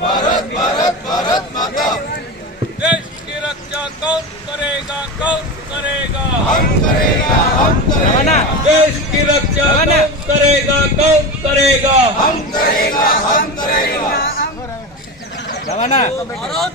भारत भारत माता देश की रक्षा कौन करेगा कौन करेगा हम करेगा हम करेगा देश की रक्षा कौन करेगा कौन करेगा हम करेगा हम करेगा రవాణా भारत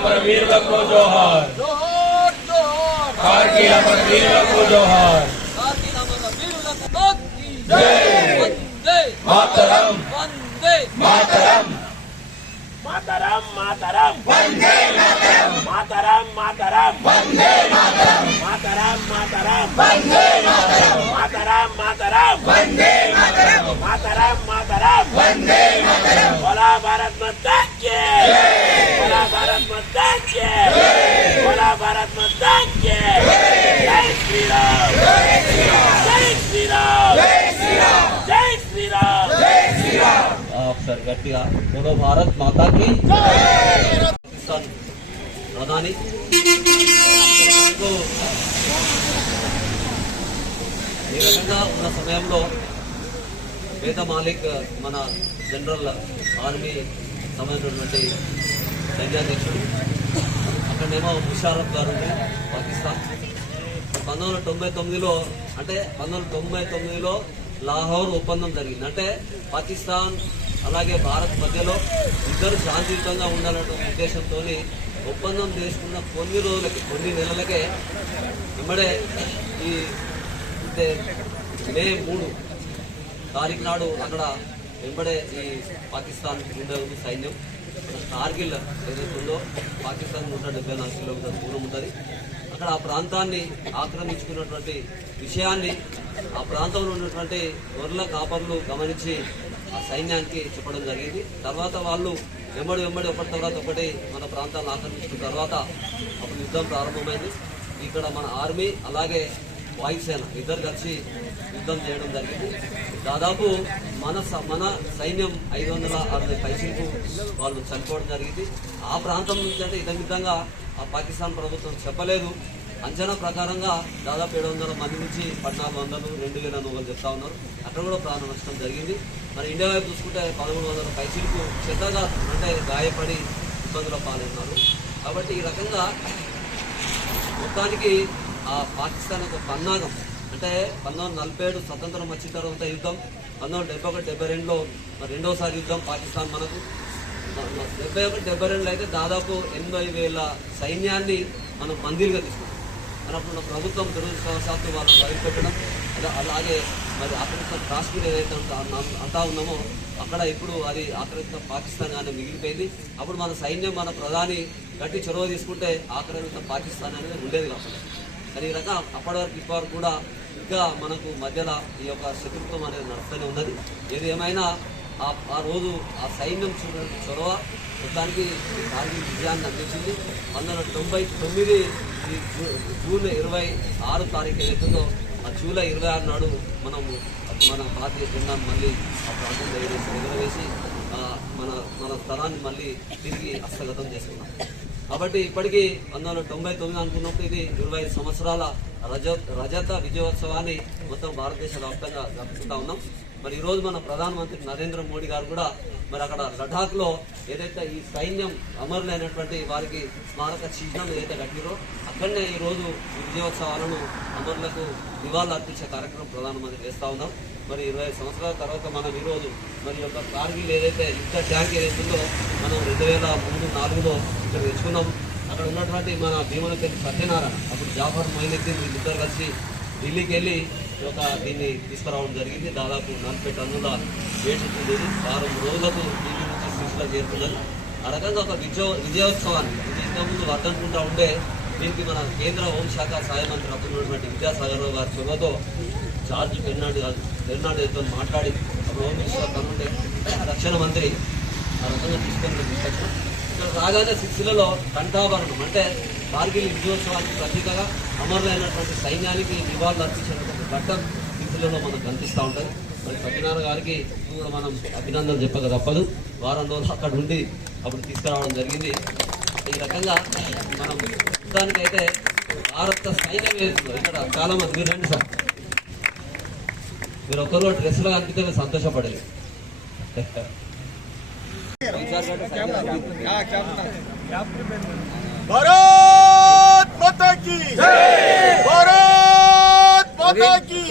अमरवीर को जोहर। कारगिल अमरवीर को जोहर। मातरम। मातरम। मातरम मातरम। वंदे मातरम। मातरम मातरम। वंदे मातरम। मातरम मातरम। वंदे मातरम। मातरम मातरम। वंदे मातरम। मातरम मातरम। वंदे కి బోలా భారత్ మాతా కి జై శ్రీరామ్ జై శ్రీరామ్ జై శ్రీరామ్ జై శ్రీరామ్ జై శ్రీరామ్ ఒకసారి గట్టిగా బోలో భారత్ మాతాకి పాకిస్తాన్ ప్రధాని ఈ రకంగా ఉన్న సమయంలో వేద మాలిక్ మన జనరల్ ఆర్మీ సంబంధించినటువంటి సైన్యాధ్యక్షుడు అక్కడనేమో ముషారఫ్ గారు ఉంది పాకిస్తాన్. పంతొమ్మిది వందల తొంభై తొమ్మిదిలో అంటే పంతొమ్మిది వందల తొంభై తొమ్మిదిలో లాహోర్ ఒప్పందం జరిగింది. అంటే పాకిస్తాన్ అలాగే భారత్ మధ్యలో ఇద్దరు శాంతియుతంగా ఉండాలనే ఉద్దేశంతో ఒప్పందం చేసుకున్న కొన్ని రోజులకి కొన్ని నెలలకే వెంబడే ఈ అంటే మే మూడు తారీఖు నాడు అక్కడ వెంబడే ఈ పాకిస్తాన్ గుండె సైన్యం. కార్గిల్ ఏదైతే ఉందో పాకిస్తాన్ నూట డెబ్బై నాలుగు కిలోమీటర్ల దూరం ఉంటుంది అక్కడ ఆ ప్రాంతాన్ని ఆక్రమించుకున్నటువంటి విషయాన్ని ఆ ప్రాంతంలో ఉన్నటువంటి గొర్రెల కాపర్లు గమనించి ఆ సైన్యానికి చెప్పడం జరిగింది. తర్వాత వాళ్ళు వెంబడి వెంబడి ఒకటి తర్వాత ఒకటి మన ప్రాంతాలను ఆక్రమించుకున్న తర్వాత అప్పుడు యుద్ధం ప్రారంభమైంది. ఇక్కడ మన ఆర్మీ అలాగే వాయుసేన ఇద్దరు కలిసి యుద్ధం చేయడం జరిగింది. దాదాపు మన స- మన సైన్యం ఐదు వందల అరవై పైసలకు వాళ్ళు చనిపోవడం జరిగింది. ఆ ప్రాంతం నుంచి అంటే ఇదమితంగా ఆ పాకిస్తాన్ ప్రభుత్వం చెప్పలేదు. అంచనా ప్రకారంగా దాదాపు ఏడు వందల మంది నుంచి పద్నాలుగు వందలు రెండు వేల నూరు చెప్తా ఉన్నారు. అక్కడ కూడా ప్రాణ నష్టం జరిగింది. మరి ఇండియా వైపు చూసుకుంటే పదమూడు వందల పైసలకు చెత్తగా అంటే గాయపడి ఇబ్బందుల పాల్గొన్నారు కాబట్టి ఈ రకంగా మొత్తానికి ఆ పాకిస్తాన్ యొక్క పన్నాగం అంటే పంతొమ్మిది వందల నలభై ఏడు స్వతంత్రం వచ్చిన తర్వాత యుద్ధం పంతొమ్మిది వందల డెబ్బై ఒకటి డెబ్బై రెండులో రెండోసారి యుద్ధం పాకిస్తాన్ మనకు. డెబ్బై ఒకటి డెబ్బై రెండులో అయితే దాదాపు ఎనభై వేల సైన్యాన్ని మనం మందిరిగా తీసుకున్నాం. మరి అప్పుడు ప్రభుత్వం దురదృష్టవశాత్తు వాళ్ళని వదిలిపెట్టడం అలా అలాగే మరి ఆక్రమిత కాశ్మీర్ ఏదైతే ఉందో అంటా ఉన్నామో అక్కడ ఇప్పుడు అది ఆక్రమిత పాకిస్తాన్ గానే మిగిలిపోయింది. అప్పుడు మన సైన్యం మన ప్రధాని గట్టి చొరవ తీసుకుంటే ఆక్రమిత పాకిస్తాన్ అనేది ఉండేది కాకుండా. కానీ ఈ రకం అప్పటి వరకు ఇప్పటి కూడా ఇంకా మనకు మధ్యలో ఈ యొక్క శత్రుత్వం అనేది నడుస్తూనే ఉన్నది. ఏది ఏమైనా ఆ ఆ రోజు ఆ సైన్యం చూడ చొరవ మొత్తానికి కార్గిల్ విజయాన్ని అందించింది. వందల తొంభై తొమ్మిది జూ- జూన్ ఇరవై ఆరు తారీఖు ఏదైతుందో ఆ జూలై ఇరవై ఆరు నాడు మనము మన భారతీయ జెండాను మళ్ళీ ఆ ప్రాంతంలో ఎగరేసి ఎగరవేసి ఆ, మన మన స్థలాన్ని మళ్ళీ తిరిగి హస్తగతం చేసుకున్నాం. కాబట్టి ఇప్పటికీ పంతొమ్మిది వందల తొంభై తొమ్మిది అనుకున్నప్పుడు ఇది ఇరవై ఐదు సంవత్సరాల రజ రజత విజయోత్సవాన్ని మొత్తం భారతదేశ వ్యాప్తంగా జరుపుకుంటా ఉన్నాం. మరి ఈరోజు మన ప్రధానమంత్రి నరేంద్ర మోడీ గారు కూడా మరి అక్కడ లడాక్లో ఏదైతే ఈ సైన్యం అమరులైనటువంటి వారికి స్మారక చిహ్నం ఏదైతే కట్టిరో అక్కడనే ఈరోజు ఈ విజయోత్సవాలను అమరులకు నివాళులు అర్పించే కార్యక్రమం ప్రధానమంత్రి వేస్తూ ఉన్నాం. మరి ఇరవై సంవత్సరాల తర్వాత మనం ఈరోజు మరి యొక్క కార్గిల్ ఏదైతే యుద్ధ ట్యాంక్ ఏదైతుందో మనం రెండు వేల మూడు నాలుగులో ఇక్కడ తెచ్చుకున్నాం అక్కడ ఉన్నటువంటి మన భీమనపల్లి సత్యనారాయణ అప్పుడు జాఫర్ మొయినుద్దీన్ వీళ్ళిద్దరు కలిసి ఢిల్లీకి వెళ్ళి ఒక దీన్ని తీసుకురావడం జరిగింది. దాదాపు నలభై టన్నుల వేట్ ఉంటుంది వారం రోజులకు ఢిల్లీ నుంచి శ్రీశిల చేరుతున్నది ఆ రకంగా ఒక విజయో విజయోత్సవాన్ని ఇది ఇంతకుముందు వర్ధనుకుంటా ఉండే దీనికి మన కేంద్ర హోంశాఖ సహాయ మంత్రి అప్పుడున్నటువంటి విద్యాసాగర్ రావు గారి చొరవతో జార్జ్ ఫెర్నాండ్ గారు ఫెర్నాండేతో మాట్లాడి అప్పుడు రక్షణ మంత్రి ఆ రకంగా తీసుకొని తీసుకొచ్చాం ఇక్కడ రాగానే సిక్స్లలో కంఠాభరణం అంటే కార్గిల్ విజయోత్సవానికి ప్రతీకగా అమరులైనటువంటి సైన్యానికి నివాళులు అర్పించినటువంటి ఘట్టం సిక్స్లలో మనకు కనిపిస్తూ ఉంటుంది. మరి సత్యనారాయణ గారికి కూడా మనం అభినందనలు చెప్పక తప్పదు. వారం రోజులు అక్కడ ఉండి అప్పుడు తీసుకురావడం జరిగింది. ఈ రకంగా మనం దానికైతే భారత సైన్యం వేస్తుందో ఇక్కడ చాలా మంది మీరు రండి సార్. ಮೀರ್ ಒಕ್ಕರು ಡ್ರೆಸ್ ಲಾ ಹಾಕಿದ್ರೆ ಸಂತೋಷ ಪಡಲಿ. ಭಾರತ್ ಮಾತಾ ಕಿ ಜೈ! ಭಾರತ್ ಮಾತಾ ಜೈ!